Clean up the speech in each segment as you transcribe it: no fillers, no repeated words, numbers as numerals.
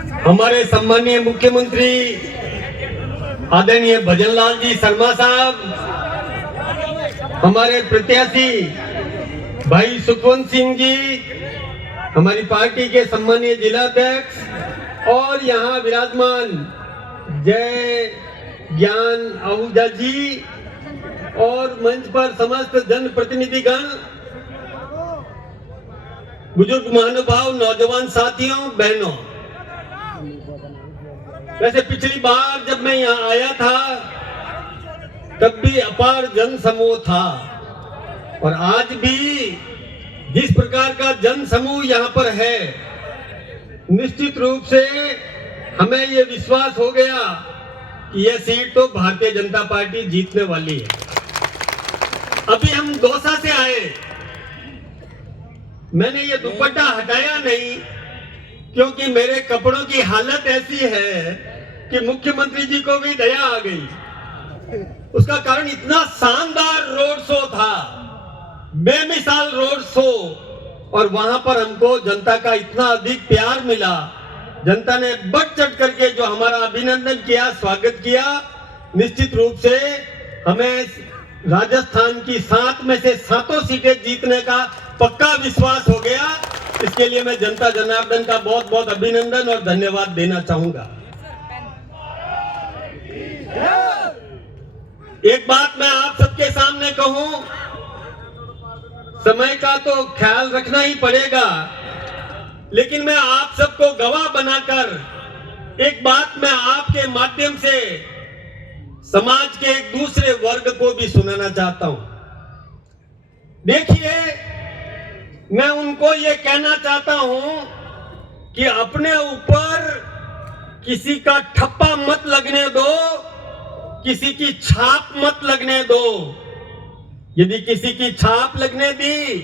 हमारे सम्मानीय मुख्यमंत्री आदरणीय भजनलाल जी शर्मा साहब, हमारे प्रत्याशी भाई सुखवंत सिंह जी, हमारी पार्टी के सम्मानीय जिला अध्यक्ष और यहाँ विराजमान जय ज्ञान आहूजा जी और मंच पर समस्त जन प्रतिनिधिगण, बुजुर्ग महानुभाव, नौजवान साथियों, बहनों। वैसे पिछली बार जब मैं यहाँ आया था तब भी अपार जन समूह था और आज भी जिस प्रकार का जन समूह यहाँ पर है, निश्चित रूप से हमें ये विश्वास हो गया कि यह सीट तो भारतीय जनता पार्टी जीतने वाली है। अभी हम दौसा से आए, मैंने ये दुपट्टा हटाया नहीं क्योंकि मेरे कपड़ों की हालत ऐसी है कि मुख्यमंत्री जी को भी दया आ गई। उसका कारण इतना शानदार रोड शो था, बेमिसाल रोड शो, और वहां पर हमको जनता का इतना अधिक प्यार मिला। जनता ने बढ़ चढ़ करके जो हमारा अभिनंदन किया, स्वागत किया। निश्चित रूप से हमें राजस्थान की 7 में से 7 सीटें जीतने का पक्का विश्वास हो गया। इसके लिए मैं जनता जनार्दन का बहुत बहुत अभिनंदन और धन्यवाद देना चाहूंगा। एक बात मैं आप सबके सामने कहूं, समय का तो ख्याल रखना ही पड़ेगा, लेकिन मैं आप सबको गवाह बनाकर एक बात मैं आपके माध्यम से समाज के एक दूसरे वर्ग को भी सुनाना चाहता हूं। देखिए, मैं उनको ये कहना चाहता हूं कि अपने ऊपर किसी का ठप्पा मत लगने दो, किसी की छाप मत लगने दो। यदि किसी की छाप लगने दी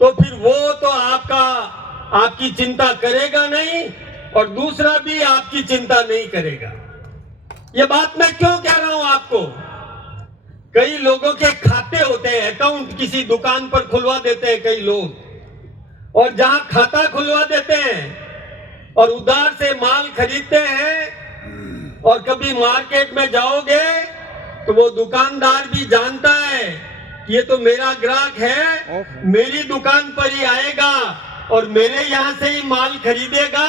तो फिर वो तो आपकी चिंता करेगा नहीं और दूसरा भी आपकी चिंता नहीं करेगा। ये बात मैं क्यों कह रहा हूं आपको? कई लोगों के खाते होते हैं, अकाउंट किसी दुकान पर खुलवा देते हैं कई लोग, और जहां खाता खुलवा देते हैं और उधार से माल खरीदते हैं, और कभी मार्केट में जाओगे तो वो दुकानदार भी जानता है कि ये तो मेरा ग्राहक है, मेरी दुकान पर ही आएगा और मेरे यहां से ही माल खरीदेगा,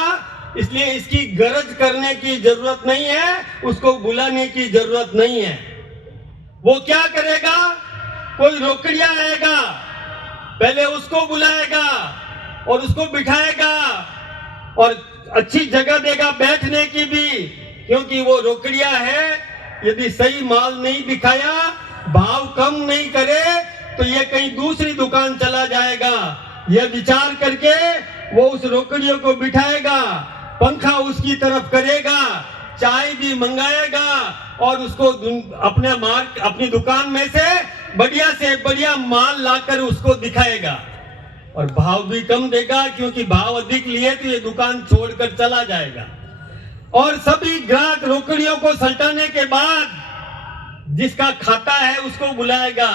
इसलिए इसकी गरज करने की जरूरत नहीं है, उसको बुलाने की जरूरत नहीं है। वो क्या करेगा? कोई रोकड़िया आएगा, पहले उसको बुलाएगा और उसको बिठाएगा और अच्छी जगह देगा बैठने की भी, क्योंकि वो रोकड़िया है। यदि सही माल नहीं दिखाया, भाव कम नहीं करे तो ये कहीं दूसरी दुकान चला जाएगा। यह विचार करके वो उस रोकड़ियों को बिठाएगा, पंखा उसकी तरफ करेगा, चाय भी मंगाएगा और उसको अपनी दुकान में से बढ़िया माल लाकर उसको दिखाएगा और भाव भी कम देगा, क्योंकि भाव अधिक लिए तो ये दुकान छोड़कर चला जाएगा। और सभी ग्राहक रोकड़ियों को सल्टाने के बाद जिसका खाता है उसको बुलाएगा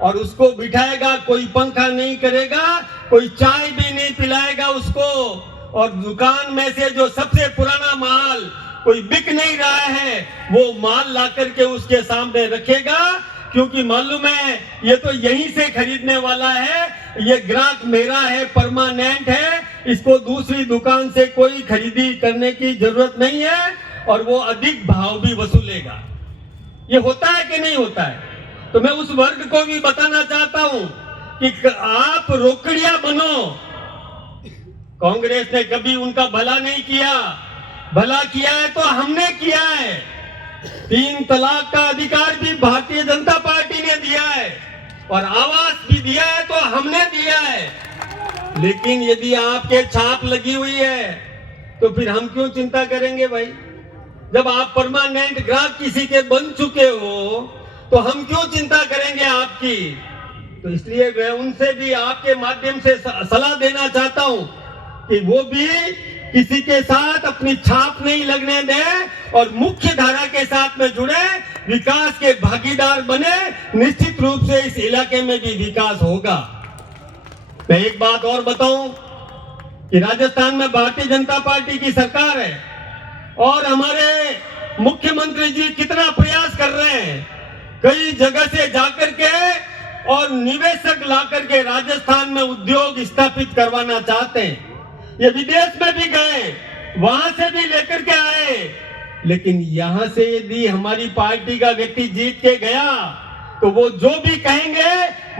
और उसको बिठाएगा। कोई पंखा नहीं करेगा, कोई चाय भी नहीं पिलाएगा उसको, और दुकान में से जो सबसे पुराना माल कोई बिक नहीं रहा है वो माल ला करके उसके सामने रखेगा, क्योंकि मालूम है ये तो यहीं से खरीदने वाला है, ये ग्राहक मेरा है, परमानेंट है, इसको दूसरी दुकान से कोई खरीदी करने की जरूरत नहीं है, और वो अधिक भाव भी वसूलेगा। ये होता है कि नहीं होता है? तो मैं उस वर्ग को भी बताना चाहता हूं कि आप रोकड़िया बनो। कांग्रेस ने कभी उनका भला नहीं किया, भला किया है तो हमने किया है। 3 तलाक का अधिकार भी भारतीय जनता पार्टी ने दिया है और आवास भी दिया है तो हमने दिया है। लेकिन यदि आपके छाप लगी हुई है तो फिर हम क्यों चिंता करेंगे भाई? जब आप परमानेंट ग्राहक किसी के बन चुके हो तो हम क्यों चिंता करेंगे आपकी? तो इसलिए मैं उनसे भी आपके माध्यम से सलाह देना चाहता हूं कि वो भी किसी के साथ अपनी छाप नहीं लगने दें और मुख्य धारा के साथ में जुड़े, विकास के भागीदार बने। निश्चित रूप से इस इलाके में भी विकास होगा। मैं एक बात और बताऊं, कि राजस्थान में भारतीय जनता पार्टी की सरकार है और हमारे मुख्यमंत्री जी कितना प्रयास कर रहे हैं, कई जगह से जाकर के और निवेशक लाकर के राजस्थान में उद्योग स्थापित करवाना चाहते हैं। ये विदेश में भी गए, वहां से भी लेकर के आए, लेकिन यहां से यदि हमारी पार्टी का व्यक्ति जीत के गया तो वो जो भी कहेंगे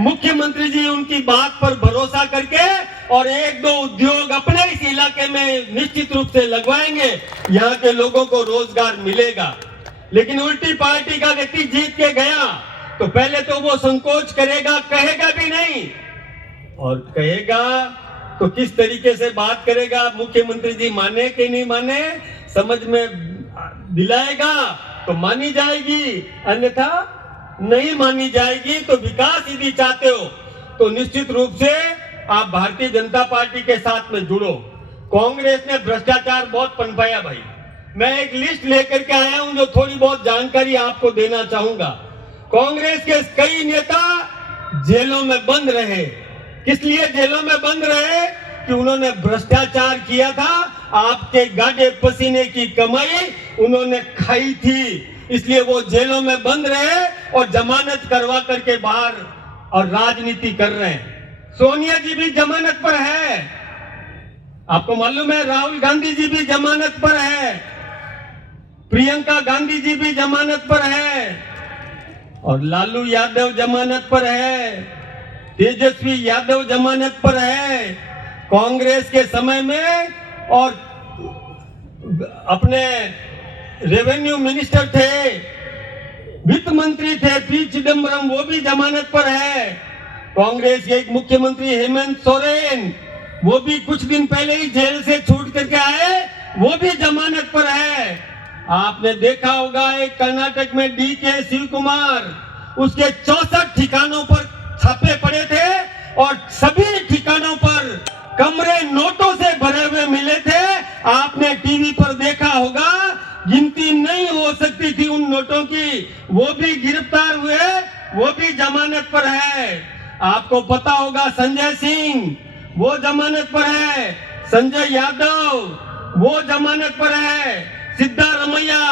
मुख्यमंत्री जी उनकी बात पर भरोसा करके और एक दो उद्योग अपने इस इलाके में निश्चित रूप से लगवाएंगे, यहाँ के लोगों को रोजगार मिलेगा। लेकिन उल्टी पार्टी का व्यक्ति जीत के गया तो पहले तो वो संकोच करेगा, कहेगा भी नहीं, और कहेगा तो किस तरीके से बात करेगा, मुख्यमंत्री जी माने कि नहीं माने, समझ में दिलाएगा तो मानी जाएगी, अन्यथा नहीं मानी जाएगी। तो विकास यदि चाहते हो तो निश्चित रूप से आप भारतीय जनता पार्टी के साथ में जुड़ो। कांग्रेस ने भ्रष्टाचार बहुत पनपाया भाई। मैं एक लिस्ट लेकर के आया हूं जो थोड़ी बहुत जानकारी आपको देना चाहूंगा। कांग्रेस के कई नेता जेलों में बंद रहे। किस लिए जेलों में बंद रहे? कि उन्होंने भ्रष्टाचार किया था, आपके गाढ़े पसीने की कमाई उन्होंने खाई थी, इसलिए वो जेलों में बंद रहे और जमानत करवा करके बाहर और राजनीति कर रहे हैं। सोनिया जी भी जमानत पर है, आपको मालूम है, राहुल गांधी जी भी जमानत पर है, प्रियंका गांधी जी भी जमानत पर है, और लालू यादव जमानत पर है, तेजस्वी यादव जमानत पर है। कांग्रेस के समय में और अपने रेवेन्यू मिनिस्टर थे, वित्त मंत्री थे पी चिदम्बरम, वो भी जमानत पर है। कांग्रेस के एक मुख्यमंत्री हेमंत सोरेन, वो भी कुछ दिन पहले ही जेल से छूट करके आए, वो भी जमानत पर है। आपने देखा होगा एक कर्नाटक में DK शिव कुमार, उसके 64 ठिकानों पर छापे पड़े थे और सभी ठिकानों पर कमरे नोटों से भरे हुए मिले थे। आपने टीवी पर देखा होगा, गिनती नहीं हो सकती थी उन नोटों की, वो भी गिरफ्तार हुए, वो भी जमानत पर है। आपको पता होगा संजय सिंह, वो जमानत पर है, संजय यादव वो जमानत पर है, सिद्धारमैया,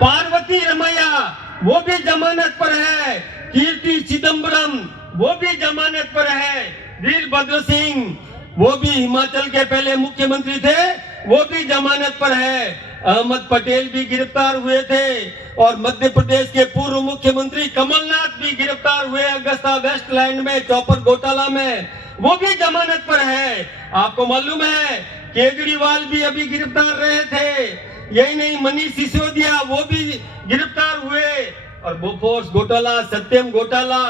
पार्वती रमैया वो भी जमानत पर है, कीर्ति चिदम्बरम वो भी जमानत पर है, वीरभद्र सिंह वो भी हिमाचल के पहले मुख्यमंत्री थे, वो भी जमानत पर है, अहमद पटेल भी गिरफ्तार हुए थे, और मध्य प्रदेश के पूर्व मुख्यमंत्री कमलनाथ भी गिरफ्तार हुए अगस्ता वेस्टलैंड में चौपर घोटाला में, वो भी जमानत पर है। आपको मालूम है केजरीवाल भी अभी गिरफ्तार रहे थे, यही नहीं मनीष सिसोदिया वो भी गिरफ्तार हुए, और बोफोर्स घोटाला, सत्यम घोटाला,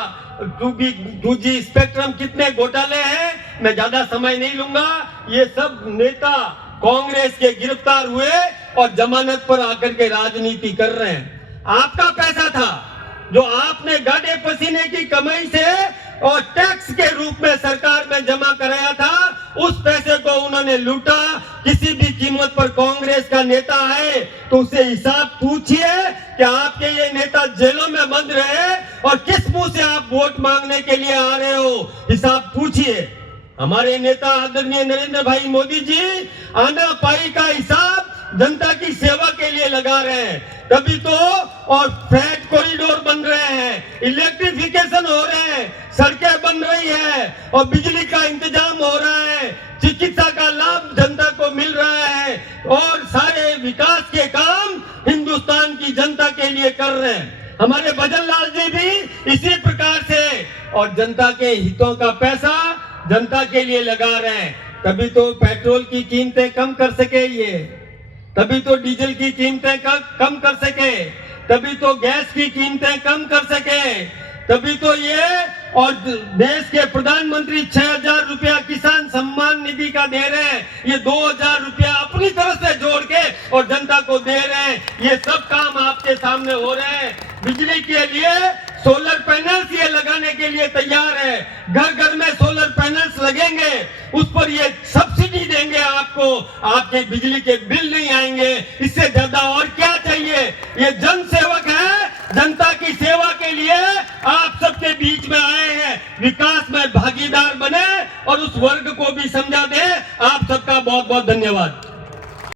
2G स्पेक्ट्रम, कितने घोटाले हैं, मैं ज्यादा समय नहीं लूंगा। ये सब नेता कांग्रेस के गिरफ्तार हुए और जमानत पर आकर के राजनीति कर रहे हैं। आपका पैसा था जो आपने गाढ़े पसीने की कमाई से और टैक्स के रूप में सरकार में जमा कराया था, उस पैसे को उन्होंने लूटा। किसी भी कीमत पर कांग्रेस का नेता है तो उसे हिसाब पूछिए कि आपके ये नेता जेलों में बंद रहे और किस मुंह से आप वोट मांगने के लिए आ रहे हो, हिसाब पूछिए। हमारे नेता आदरणीय नरेंद्र भाई मोदी जी आना पाई का हिसाब जनता की सेवा के लिए लगा रहे हैं, तभी तो, और फ्लैट कॉरिडोर बन रहे हैं, इलेक्ट्रिफिकेशन हो रहे हैं, सड़कें बन रही है और बिजली का इंतजाम हो रहा है, चिकित्सा का लाभ जनता को मिल रहा है, और सारे विकास के काम हिंदुस्तान की जनता के लिए कर रहे हैं। हमारे भजन लाल जी भी इसी प्रकार से, और जनता के हितों का पैसा जनता के लिए लगा रहे हैं, तभी तो पेट्रोल की कीमतें कम कर सके ये, तभी तो डीजल की कीमतें कम कर सके, तभी तो गैस की कीमतें कम कर सके, तभी तो ये, और देश के प्रधानमंत्री 6,000 रुपया किसान सम्मान निधि का दे रहे हैं, ये 2,000 रुपया अपनी तरफ से जोड़ के और जनता को दे रहे हैं। ये सब काम आपके सामने हो रहे हैं। बिजली के लिए सोलर पैनल्स ये लगाने के लिए तैयार है, घर घर में सोलर पैनल्स लगेंगे, उस पर ये सब्सिडी देंगे आपको, आपके बिजली के बिल नहीं आएंगे। इससे ज्यादा और क्या चाहिए? ये जन सेवक है जनता की सेवा के लिए आप सबके बीच में आए हैं। विकास में भागीदार बने और उस वर्ग को भी समझा दे। आप सबका बहुत बहुत धन्यवाद।